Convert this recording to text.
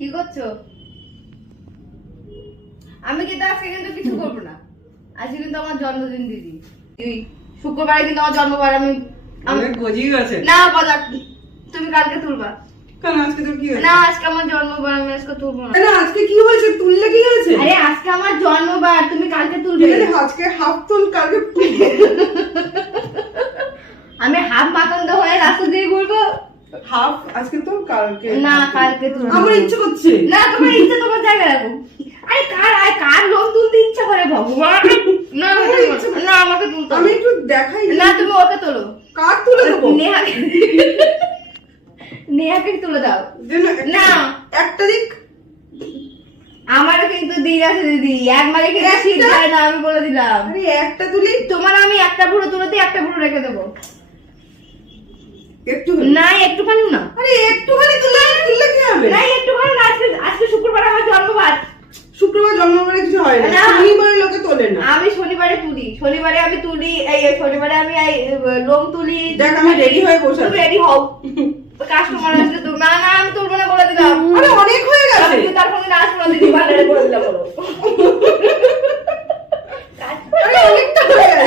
কি করছো? আমি কিন্তু আজকে কিন্তু কিছু করবো না। আজকে কিন্তু আমার জন্মদিন দিদি। শুক্রবারে কিন্তু আমার জন্মবার। আমি গজিয়ে গেছে না বাজা, তুমি কালকে তুলবা। কেন আজকে তো কি হয়েছে? না আজকে আমার জন্মবার, আমি আজকে তুলবো না। না আজকে কি হয়েছে? তুললে কি হয়েছে? আরে আজকে আমার জন্মবার, তুমি কালকে তুলবে। আজকে হাফ তুল, কালকে আমি হাফ মাকন্দ হয়ে রাস্তা দিয়ে ঘুরবো। হাফ আজকে তো, কালকে না কালকে তুলবো। আমার ইচ্ছে করছে। না তোমার ইচ্ছা তোমার জায়গায় রাখো। আরে কার লোক তুলতে ইচ্ছা করে ভগবান। না আমার ইচ্ছে করে। না আমাকে তুলতে আমি হবে। একটু দেখাই। না তুমি ওকে তোলো। কার তুলে দেবো? নেহাকে নেহাকে তুলে দাও। না একটা দিক। আমারও কিন্তু দিন আছে দিদি, একবারে কিন্তু শীত যায় না, আমি বলে দিলাম। আরে একটা তুলি। তোমার আমি একটা ভুড়ো তুলেতে একটা ভুড়ো রেখে দেবো। একটু না একটুখানি না। আরে একটুখানি তুলে কি হবে? না একটুখানি না। আজকে শুক্রবার আমার জন্মবার। শুক্রবার জন্মবারে কিছু হয় না, না। শনিবারে লোকে তোলে না। আমি শনিবারে তুলি, শনিবারে আমি তুলি, এই শনিবারে আমি লোম তুলি। দেখ আমি রেডি হয়ে বসে তুমি আছি। রেডি হও, কাস্টমার আসলে তুমি। না না আমি তুলবো না বলে দিলাম। আরে অনেক হয়ে গেছে। আমি